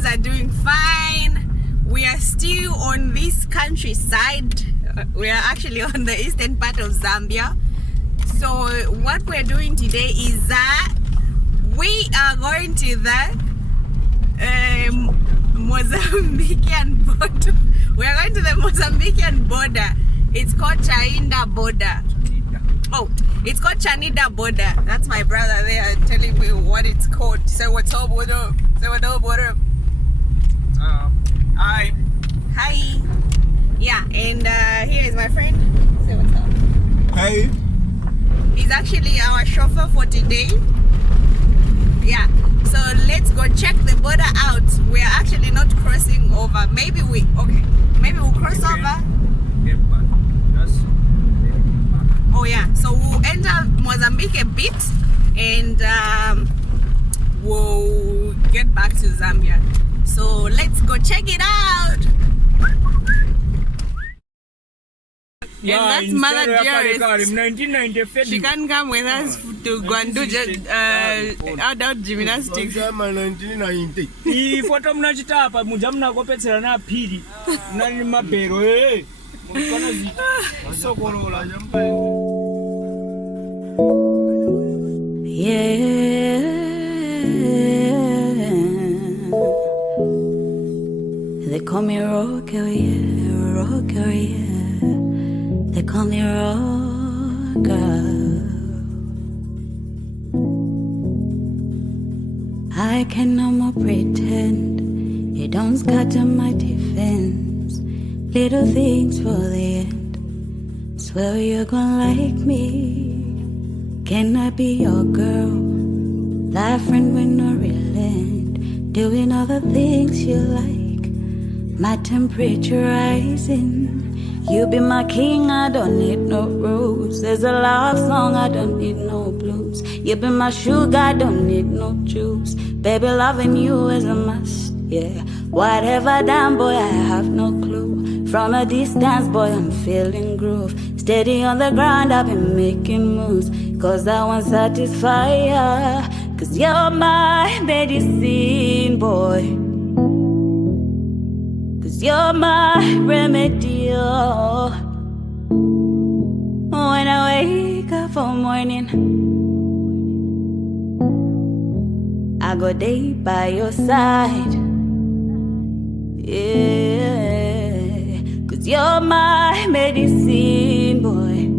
guys are doing fine. We are still on this countryside. We are actually on the eastern part of Zambia. So what we're doing today is that we are going to the Mozambican border. We are going to the Mozambican border. It's called Chanida border. Oh, it's called Chanida border. That's my brother there telling me what it's called. Say what's up, what up? Say what up, what up? Hi. Hi. Yeah, and here is my friend. Say what's up. Hey. He's actually our chauffeur for today. Yeah, so let's go check the border out. We are actually not crossing over. Maybe we'll cross over. Get back. Just back. Oh yeah, so we'll enter Mozambique a bit and we'll get back to Zambia. So let's go check it out. Yeah, and that's Mother Dearest. 1995. She can come with us to go and do adult gymnastics. 1990. Hii photo mnachitapa mujamna kopetsera na phiri. Nani mabero eh. Mukana sokolola jampa. Yeah. They call me rocker, yeah, rocker, yeah. They call me rocker. I can no more pretend. You don't scatter my defense. Little things for the end. Swear you're gonna like me. Can I be your girl? Life friend with no real end. Doing all the things you like. My temperature rising. You be my king, I don't need no rules. There's a love song, I don't need no blues. You be my sugar, I don't need no juice. Baby, loving you is a must, yeah. Whatever damn boy, I have no clue. From a distance, boy, I'm feeling groove. Steady on the ground, I've been making moves. Cause I want satisfy ya. Cause you're my medicine, boy. You're my remedy, oh. When I wake up for morning, I go day by your side, yeah. Cause you're my medicine, boy.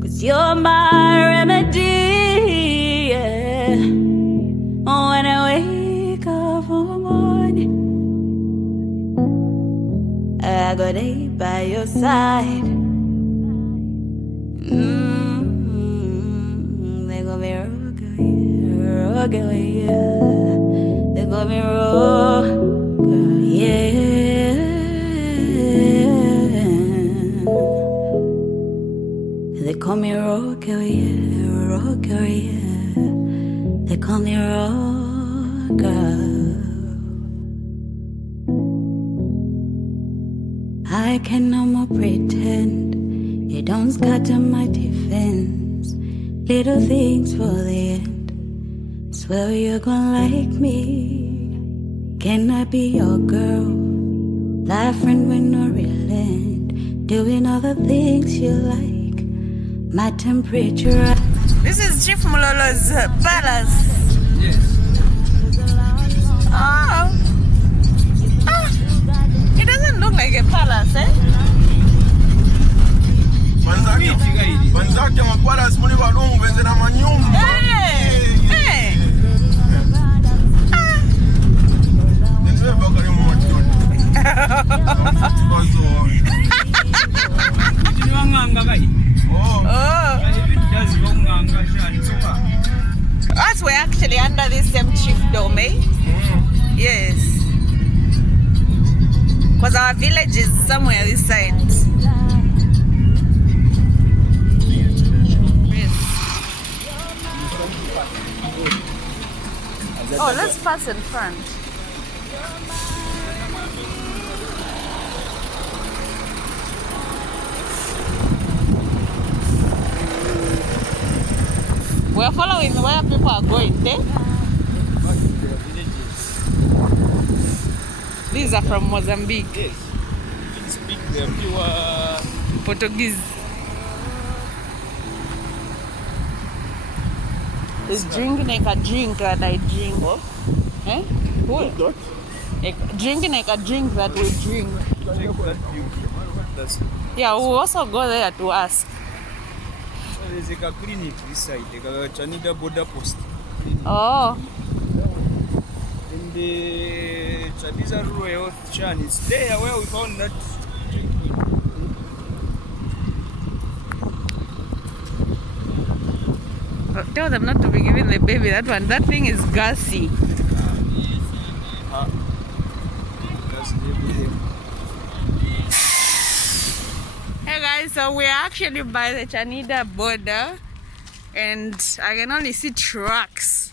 Cause you're my remedy, yeah. When I wake up for morning, I go day by your side. They go me rock, yeah. They go me rock, yeah. They call me rock, yeah, rock, yeah. They call me rock. I can no more pretend. You don't scatter my defense. Little things for the end. Swear you're gonna like me. Can I be your girl? Life friend with no real end. Doing all the things you like. My temperature. This is Chief Mulolo's palace. Yes. Oh. It doesn't look like a palace, eh? Manzake mapalace muli balungu benzera manyumba. Hey! Hey! Ndio bakari mmoja. Ni wanganga kai. Oh. Us were actually under this same chief dome, eh? Yes. Because our village is somewhere this side. Yes. Oh, let's pass in front. We're following where people are going, eh? These are from Mozambique. Yes. You speak the pure Portuguese. It's drinking like a drink that I drink. What? Eh? What? Drinking like a drink that we drink. Check that view. That's Yeah, we'll also go there to ask. there's like a clinic this side, like a Chanida border post. Oh. In the Chanida Rural Health Chan, it's there where we found that. Tell them not to be giving the baby that one. That thing is gassy. That's the Hey guys, so we're actually by the Chanida border and I can only see trucks.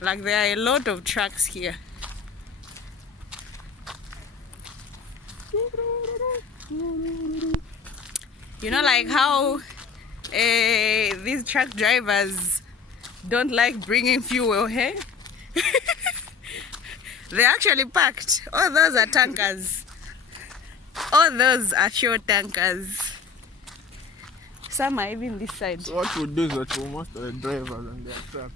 Like there are a lot of trucks here. You know, like how these truck drivers don't like bringing fuel, hey? They're actually packed. All those are tankers. All those are fuel tankers. Some are even this side. So what we'll do is that we'll most of the drivers and their truck.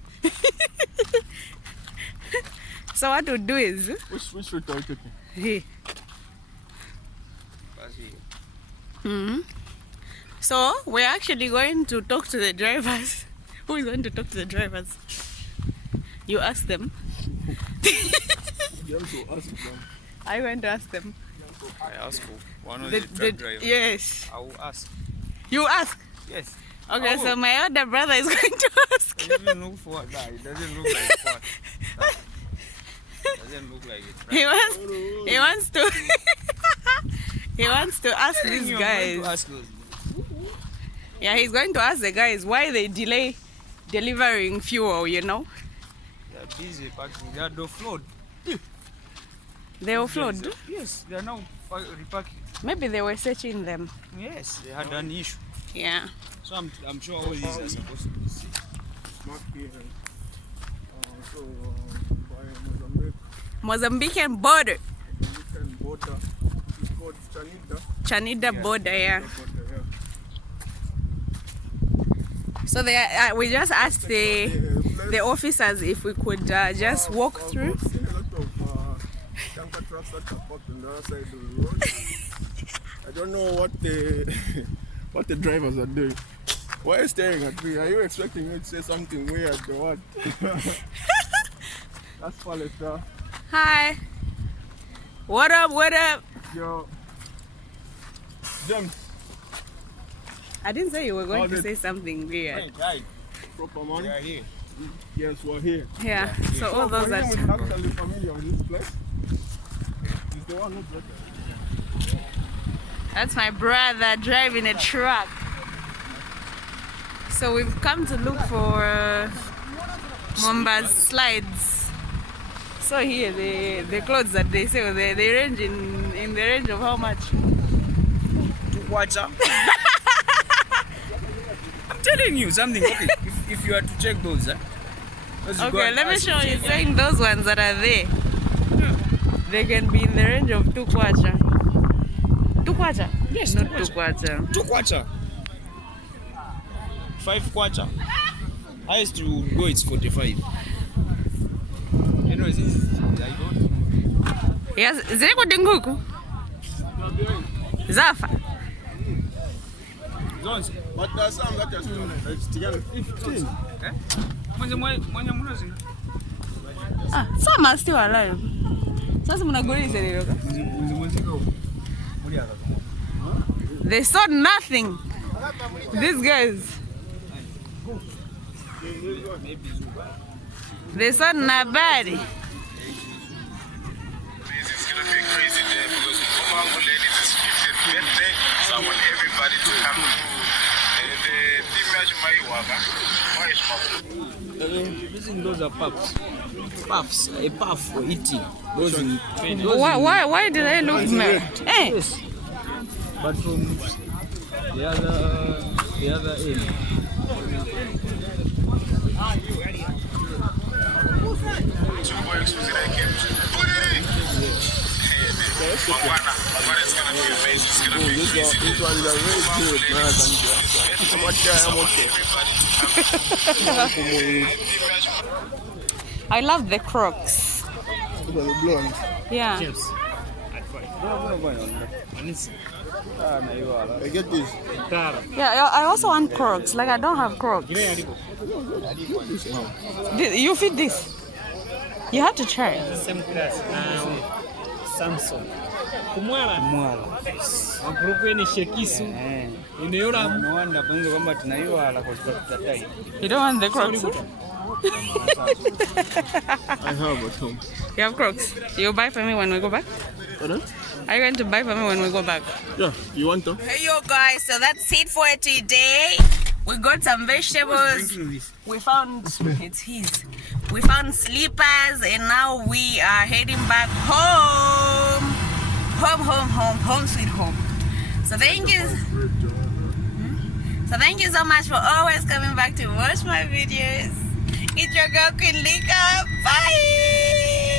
So what we'll do is... Which route are you taking? Hey. So we're actually going to talk to the drivers. Who is going to talk to the drivers? You ask them. You have to ask them. I went to ask them. I ask for one of the truck drivers. Yes. I will ask. You ask? Yes. Okay, so my older brother is going to ask. He doesn't look for what? It doesn't look like what? Doesn't look like it. Right? He wants to he wants to ask these You're guys. going to ask those. Yeah, he's going to ask the guys why they delay delivering fuel, you know? They're busy packing. They are offload. They offload. Yes, they are now repacking. Maybe they were searching them. Yes, they had an issue. Yeah. So I'm sure all these are supposed to be safe. Mark here. So by Mozambican border. Mozambican border. It's called Chanida. Chanida border, yeah. Border, So we just asked the officers if we could just walk through. I've seen a lot of tanker trucks that are parked on the other side of the road. I don't know what the drivers are doing. Why are you staring at me? Are you expecting me to say something weird or what? That's Palestine. Hi. What up? What up? Yo. James. I didn't say you were going to say something weird. Right. Proper man. They are here. Yes, we're here. Yeah. So all those for are. him, is actually familiar with this place. He's the one who brought it. That's my brother driving a truck. So we've come to look for Momba's slides. So here the clothes that they sell, they range in the range of how much? What's up? I'm telling you something. Okay, if you are to check those, Okay, let me show you. Saying those ones that are there, they can be in the range of 2 kwacha. 2 kwacha? Yes, not 2 2 kwacha. 2 kwacha. 5 kwacha. Highest to go it's 45. You know, I don't. Yes, zile kudinguku. Zafa. But there's some that are still it's together 15. Ah, some are still alive. Sasa mnaguliza leo. They saw nothing. These guys. They saw nobody. This is gonna be crazy day because Mama Ladies is 50th birthday, so I want everybody to come through. Those are puffs. Puffs. A puff for eating. Those in Why do they look mad? Hey. Yes. But from the other end. Two works was it I came. Put it in! Mangwana is gonna be amazing. It's gonna be crazy. This ones are very good, man. I'm okay. I love the Crocs. Look at the blonde. Yeah. I get this. Yeah, I also want Crocs. Like I don't have Crocs. You fit this. You have to try. Same class. Samsung. Kumwala. Magrupu ni shekisu. Unaona mwanda panzo kwamba tunaiwala kwa sababu tutatai. You don't want the Crocs? I have at home. You have Crocs? You'll buy for me when we go back? Pardon? Are you going to buy for me when we go back? Yeah, you want to? Hey yo guys, so that's it for today. We got some vegetables. We found it's his. We found slippers and now we are heading back home. Home sweet home. So thank you. So thank you so much for always coming back to watch my videos. It's your girl Queen Lika. Bye.